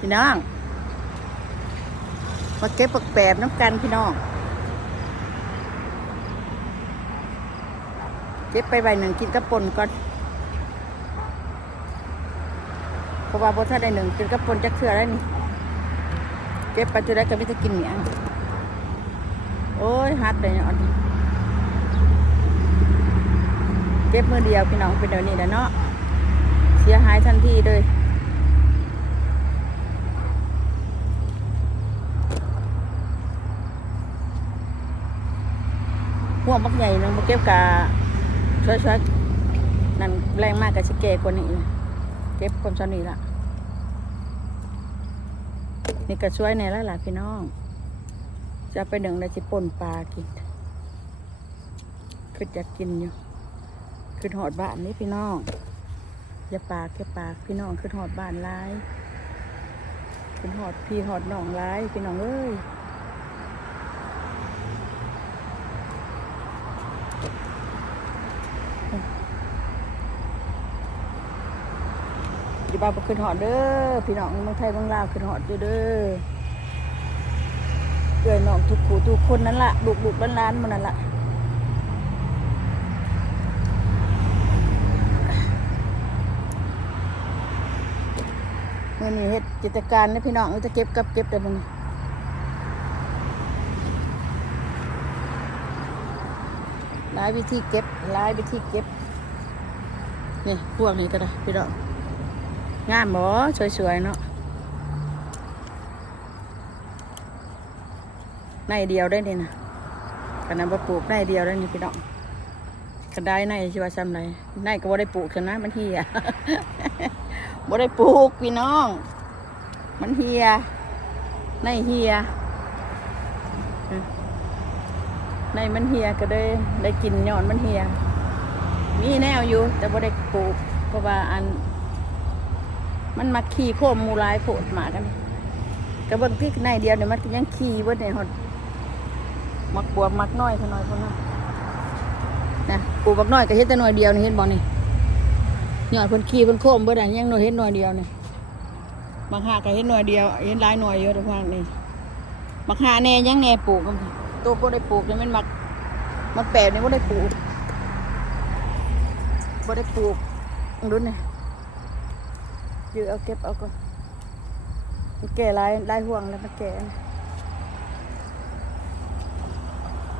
พี่น้อง มาเก็บปักแปบน้ำกันพี่น้อง เก็บไปใบหนึ่งกินกระปนก่อนเพราะว่าพอถ้าได้หนึ่งกินกระปนจะเคือได้นี่ เก็บไปจุดได้ก็ไม่จะกินเนี่ยโอ้ยฮัดเลยเนี่ยอ่อนเก็บมือเดียวพี่น้องเป็นเดี๋ยวนี้แล้วเนาะ เสียหายทันทีเลย มักใหญ่หนึงมาเก็บกะช่วยๆนั่นแรงมากกับชิเกกว่านี้เก็บคนชนีละนี่ก็ช่วยในละหล่ะพี่น้อง จะไปหนึ่งในจิป่นปลากินคือจะกินอยู่คือหอดบ้านนี่พี่น้องอย่าปากอย่าปากพี่น้องคือหอดบ้านร้ายคือหอดพี่หอดน้องร้ายพี่น้องเอ้ย อยู่บ้าขึ้นหอดเด้อพี่น้องเมืองไทยเมืองลาวขึ้นหอดอยู่เด้อเอื้อยน้องทุกคู่ทุกคนนั่นละลูกลูกๆล้านมันนั่นละเมื่อนี้เฮ็ดกิจการนะพี่น้องจะเก็บกับเก็บแต่มึงหลายวิธีเก็บหลายวิธีเก็บนี่พวกนี้ก็ได้พี่น้อง งามบ่สวยๆเนาะในเดียวได้นี่นะขนาดว่าปลูกในเดียวได้นี่พี่น้องก็ได้ในชิว่าซ้ำไรในก็บ่ได้ปลูกชนะมันเฮียบ่ได้ปลูกพี่น้อง มันเฮียในเฮียในมันเฮียก็ได้ได้กินยอนมันเฮียมีแนวอยู่แต่บ่ได้ปลูกเพราะว่าอัน มันมาขี่โคมมูลายโผดหมากันกระเบื้องที่ในเดียวเนี่ยมันยังขี่เบิดเนี่ยหดมักบวบมักน้อยเขาน้อยคนนั้นนะปูบักน้อยก็เห็นแต่น่อยเดียวนี่เห็นบ่นี่หยอดเพิ่นขี่เพิ่นโคมเบิดอะยังน่อยเห็นน่อยเดียวเนี่ยบางหาก็เห็นหน่อยเดียว เห็นหลายหน่อยเยอะทุกวันนี่บักหาแน่ยังแน่ปลูกันตัวบ่ได้ปลูกเนี่ยมันมักมันแปลกนี่บ่ได้ปลูกบ่ได้ปลูกรุ่นนี่ย อเอาเก็บเอาก่อนมันแก่ลายลายห่วงแล้วมันแก่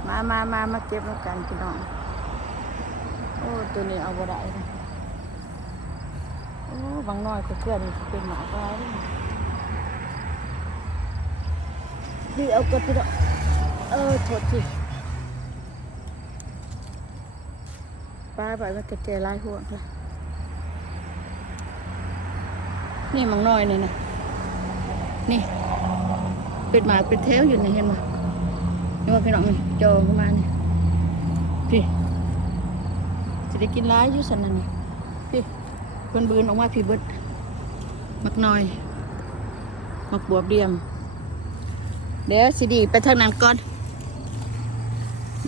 มามามามาเก็บแล้วกันพี่น้อง โอ้ตัวนี้เอาบ่ได้เลยโอ้บางน้อยก็เกลือนเป็นหมาก็ได้ยือเอาก่อนพี่น้องเออโทษทีป้าไปมันก็แก่ลายห่วงเลย นี่มังน้อยนี่นะนี่ เป็นหมาเป็นแถวอยู่นี่เห็นไหมนี่ว่าพี่น้องนี่โจงเข้ามานี่พี่จะได้กินร้ายอยู่สันนั่นนี่พี่เพิ่นบืนออกมาพี่เบิดมักน้อยมักบวบเดียม เดี๋ยวสิดีไปทางนั้นก่อน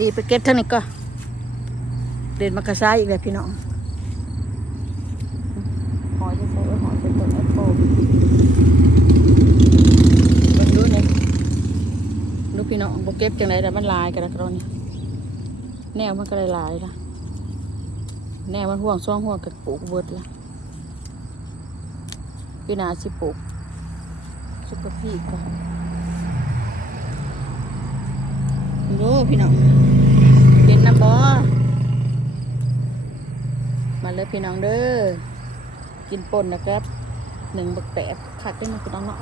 ดีไปเก็บทางนี้ก่อนเดินมากระซ้ายอีกแล้วพี่น้อง หอยจะใส่หอยเป็นต้นแอปเปิลมันดูนี่ดู พี่น้องบเก็บจังไรแต่มันลายกันแล้วตอนนี้แนวมันก็เลยลายละแนวมันห่วงซ่องห่วงกับปลูกเบิดละพี่นาสิปลูกสุกพี่กันดูพี่น้องเป็นน้ำบอมาเลยพี่น้องเด้อกินป่นนะครับหนึ่งบักแปะขัดด้มันคือน้องเนาะ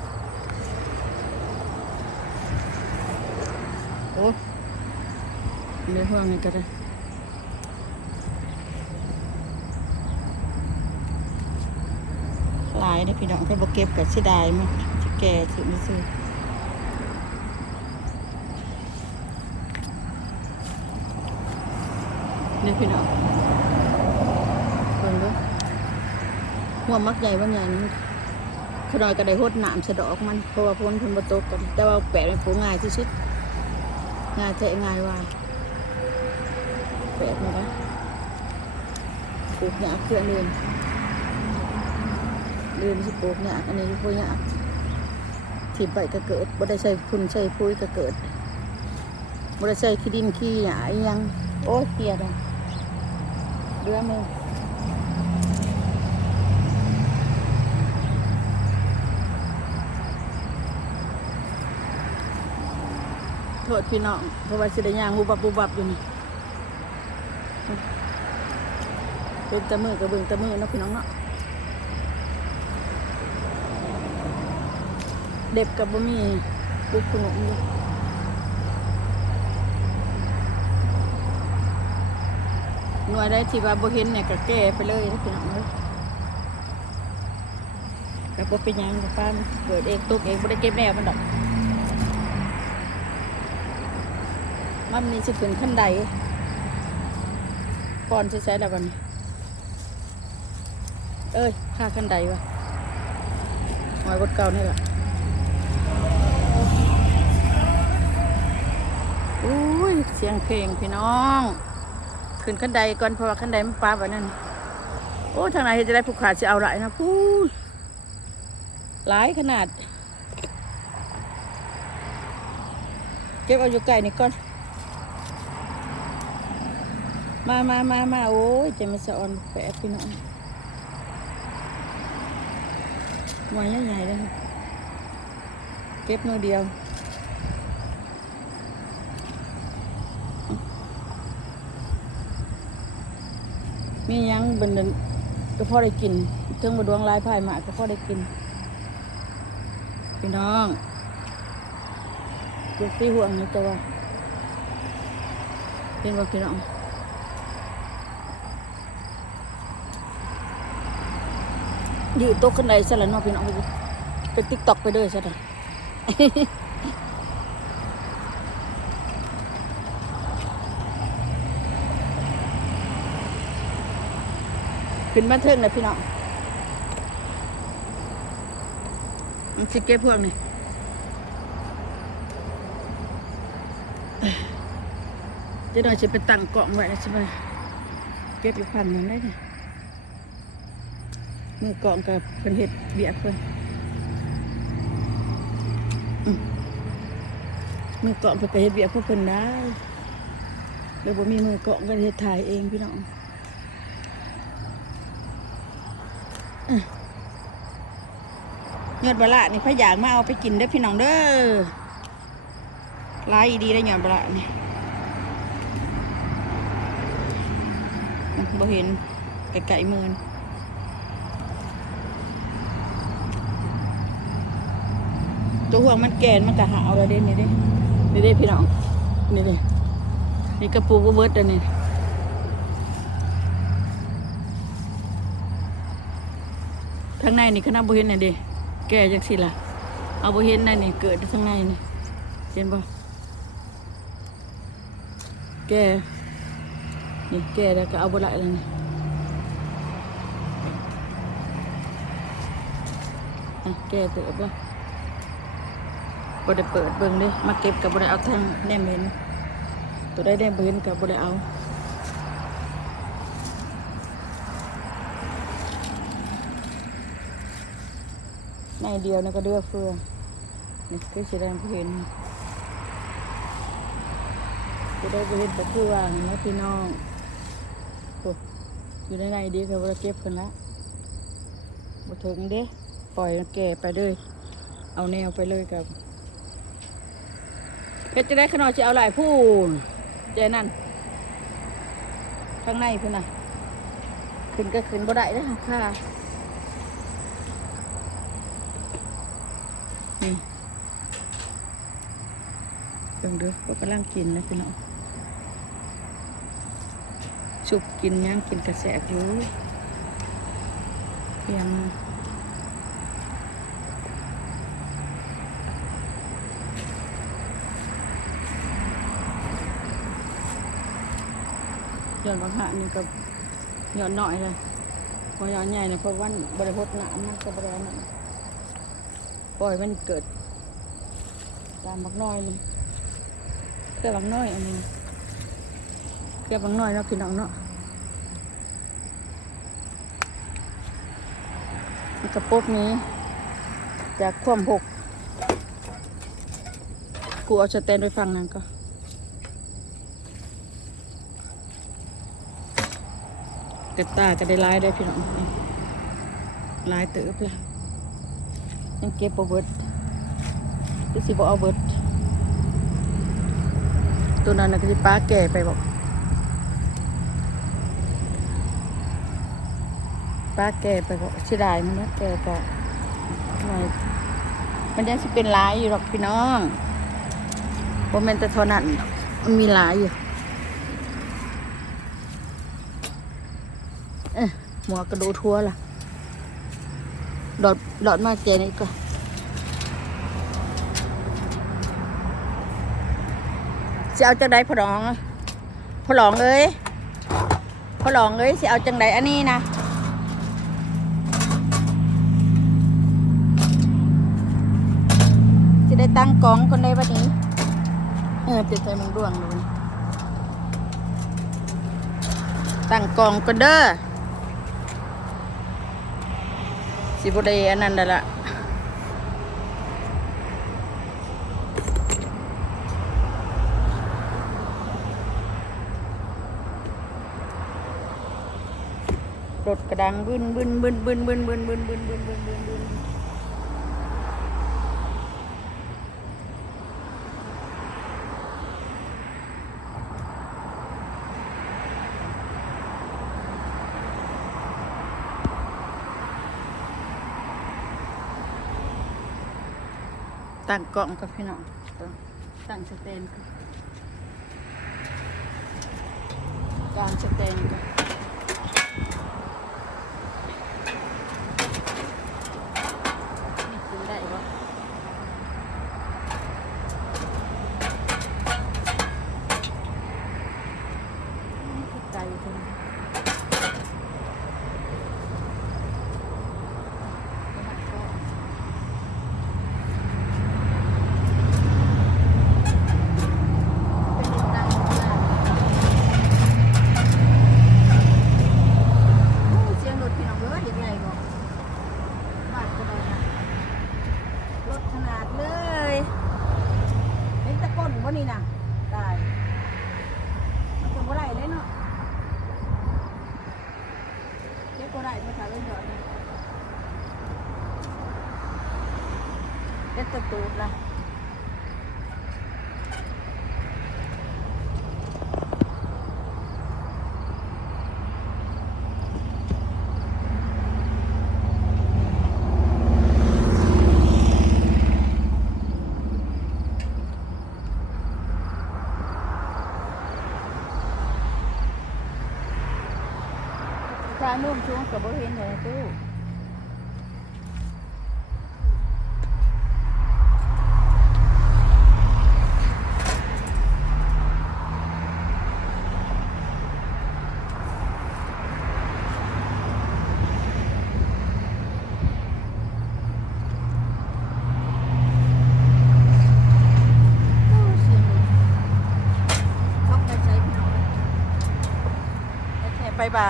โอ้เนื้อห่วงนี่ก็ได้หลายนะพี่น้องถ้าบกเก็บกับสิได้มันจะแก่ถึงไม่ซื้อนี่พี่น้องเบิ่งดูหัวมักใหญ่ว่าใหญ่นี่ขนอยก็ได้หดหนามสะดอกมันเพราะว่าพ้นพ้นบตกกันแต่ว่าแปะเป็นปูง่ายที่สุด งายแทะงายว่าแปะมาแล้วปลูกหยาเพื่อนเดินเดินสิปลูกหยาบอันนี้พวกหยาบถีบไปก็เกิดบ่ได้ใส่พุ่นใส่พุ้ยก็เกิดบ่ได้ใส่ขี้ดินขี้หยาอิหยังโอ้ยเกลียดอะเรื่องมือ โทษพี่น้องเพราะว่าสิได้ย่างบุบับบุบับอยู่นี่เป็นตะมือกับเบิ่งตะมือนะพี่น้องเนาะเด็บกับบ่มีปุกขนมอยู่หน่วยได้ที่ว่าบ่เห็นเนี่ยก็แก้ไปเลยนะพี่น้องเอ้ยก็บ่เป็นยังกับป้านเกิดเองตกเองบ่ได้เก็บแนวมันดอก มันนี่สิขึ้นขั้นใดก่อนสิใช้แล้วบัดนี้ เอ้ยค่าขั้นใดวะหอยบดเก่านี่แหละอุ้ยเสียงเพลงพี่น้อง ขึ้นขั้นใดก่อนเพราะว่าขั้นใดมันปลาแบบนั้น โอ้ทางไหนจะได้ผู้ขาดจะเอาหลายนะพูดหลายขนาด เก็บเอาอยู่ไก่นี่ก่อน มามามามาโอ้ยจะมาสะออนแปะพี่น้องหน่วยใหญ่ๆเลยเก็บมือเดียวมียังบันนก็พอได้กินเครื่องบดวงลายพายมาก็พอได้กิน พี่น้องดูตีห่วงนี่ตัวเป็นว่าพี่น้อง ยืดโต๊ะขึ้นใดซะแล้วเนาะพี่น้องไปติ๊กตอกไปเลยซะแล้วขึ้นบ้านเทิงเลยพี่น้องมันสิเก็บพวกนี่เดี๋ยวหน่อยจะไปตั้งกล่องไว้แล้วใช่ไหมเก็บอยู่พันหนึ่งได้นี่ มือกองกับเพิ่นเห็ดเบียกเพิ่นมือกองเพิ่นก็เห็ดเบียกพวกเพิ่นได้แล้วบ่มีมือกองก็เห็ดถ่ายเองพี่น้องยอดบะละนี่พะอยากมาเอาไปกินเด้อพี่น้องเด้อลายดีได้ยอดบะละนี่บ่เห็นไก่ๆมือน ตัวห่วงมันแกนมันกะหาวแล้วเด้นี่เด้นี่เด้พี่น้องนี่เด้นี่กระปูกเบิร์ดอันนี้ทางในนี่คณะบ่เห็นน่ะเดิแก่จังสิล่ะเอาบ่เห็นนั่นนี่เกิดทางในนี่เห็นบ่แก่นี่แก่แล้วก็เอาบ่ได้แล้วนี่แก่เติบแล้ว บ่ได้เปิดเบิ่งเด้มาเก็บกับบ่ได้เอาทางแนมเห็น ตัวได้แนมเห็นกับบ่ได้เอาในเดียวนี่ก็เดือเฟือนี่คือสีแดงผู้เห็นจะได้ไปเห็นก็คือว่าเห็นไหมพี่น้องอยู่ในในดีเขาเราเก็บคนละบ่ถึงเด้ ปล่อยแก่ไปเลย เอาแนวไปเลยกับ เพชรจะได้ขนอจะเอาหลายพูนเจนั่นข้างในพุ่นน่ะขึ้นก็ขึ้นบ่ได้เด้อค่ะนี่เบิ่งด้อว่ากำลังกินนะพี่น้องสุกกินย่างกินกระแสอยู่เพียง ย้อนบางหานี่ก็ย้อนหน่อยเลยพอย้อนใหญ่เลยเพราะวันบริพดน้ำมันก็บริวารปล่อยมันเกิด ตามบักน้อยนี่เพื่อบักน้อยอันนี้เพื่อบักน้อยเนาะพี่น้องเนาะกระปุกนี้จากความหกกูเอาสแตนไปฟังนั่นก็ กระตาก็ได้ร้ายได้พี่น้องร้ายเติบละยังเก็บบ่เบิดคือสิบเอาเบิด ตัวนั้นนะก็สิป้าแก่ไปบอกป้าแก่ไปบอกเสียดายมันนะแก่ก็หน่อยมันยังสิเป็นหลายอยู่หรอกพี่น้องโมเมนแต่เท่านั้นมันมีหลายอยู่ เอ๊ะหมวกกระโดูทั่วล่ะหลอดหลอดมาเจนี่ก็สิเอาจังใดพ่อรองพ่อรองเอ้ยพ่อรองเอ้ยสิเอาจังใดอันนี้นะสิได้ตั้งกองคนได้บัดนี้ เออติดใจมึงดวงเลยตั้งกองกันเด้อ สิบได้อันนั้นได้ละรถกระดังบึนบึนบึนบึนบึนบึนบึนบึนบึนบึนบึน ตั้งกล่องกับพี่น้องตั้งสเตนกับกางสเตนกับนี่กินได้ปะนี่คือไก่คนเสียงรถพี่น้องเอ้ยใหญ่ๆบอกบ้านก็ได้นะ รถขนาดเลยเห็นตะก้นบ่นี่นะตาย มันจะบ่ได้เลยเนาะเก็บบ่ ได้ภาษาเล่นดอกนี่เป็นตะตูดละ ชานุ่มช่วงกับบ่เห็นเลยตู้โอ้เสียงรถช็อกไปใช้พี่น้องไปแค่ไปบ่า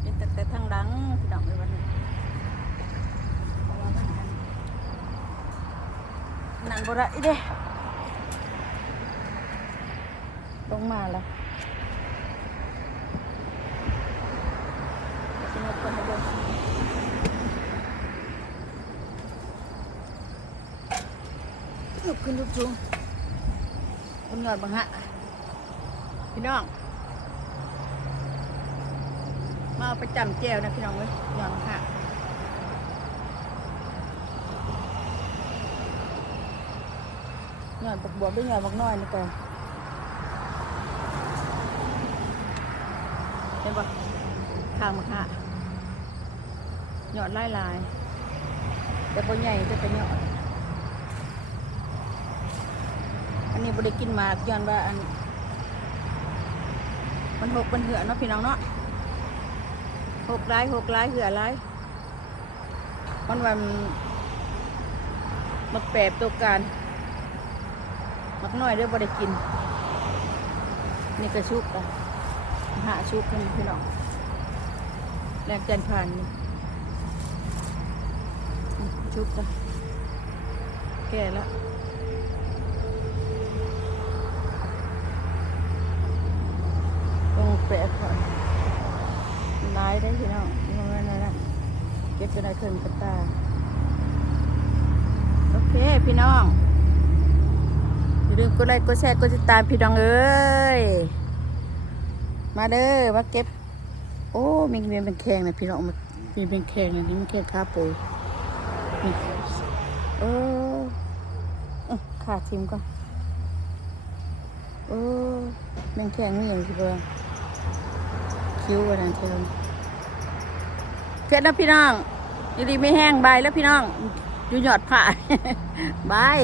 เป็นแต่แต่ทางดังพี่น้องเลยวันนี้เพราะว่ามันนั่นบ่ ได้เด้ลงมาแล้วสิมาคนให้เบิ่งลุกขึ้นลุกจูงคนหอยบังฮะ พี่น้อง มาเอาไปจำแจวนะพี่น้องเว้ยหย่อนค่ะ หย่อนบักบวบด้วยหย่อนบักน้อยนี่ก่อนเห็นปะข้างบักฮะหยอนลายลายแต่ปใหญ่จะเป็นหยอนอันนี้บได้กินหมากย้อนว่าอันมันหกมันเหือเนาะพี่น้องเนาะหกร้ายหกร้ายเหือร้ายมันวันมักแปบตัวการ มักน้อยเด้อบ่ได้กิน นี่ก็ชุกอะหาชุกกันพี่น้องแรงเกินผ่านนี่ชุกจ้ะแก่แล้วต้องแปะก่อนลายได้พี่น้องนี่มันนั่นนะเก็บจะได้ขึ้นกระตาโอเคพี่น้อง อย่าลืมกดไลค์กดแชร์กดติดตามพี่น้องเอ้ยมาเด้อมาเก็บ โอ้มีเมียเป็นแข้งนะพี่น้องมีเป็นแข้งนะนี่มันแข้งขาปูนี่เออเอ้อขาทิมก่อนเออแมงแข้งนี่อย่างสิเบิ่งคิ้วกันเชิญเพ็ดนะพี่น้องอยู่ดีไม่แห้งใบแล้วพี่น้องอยู่หยอดผ้าบาย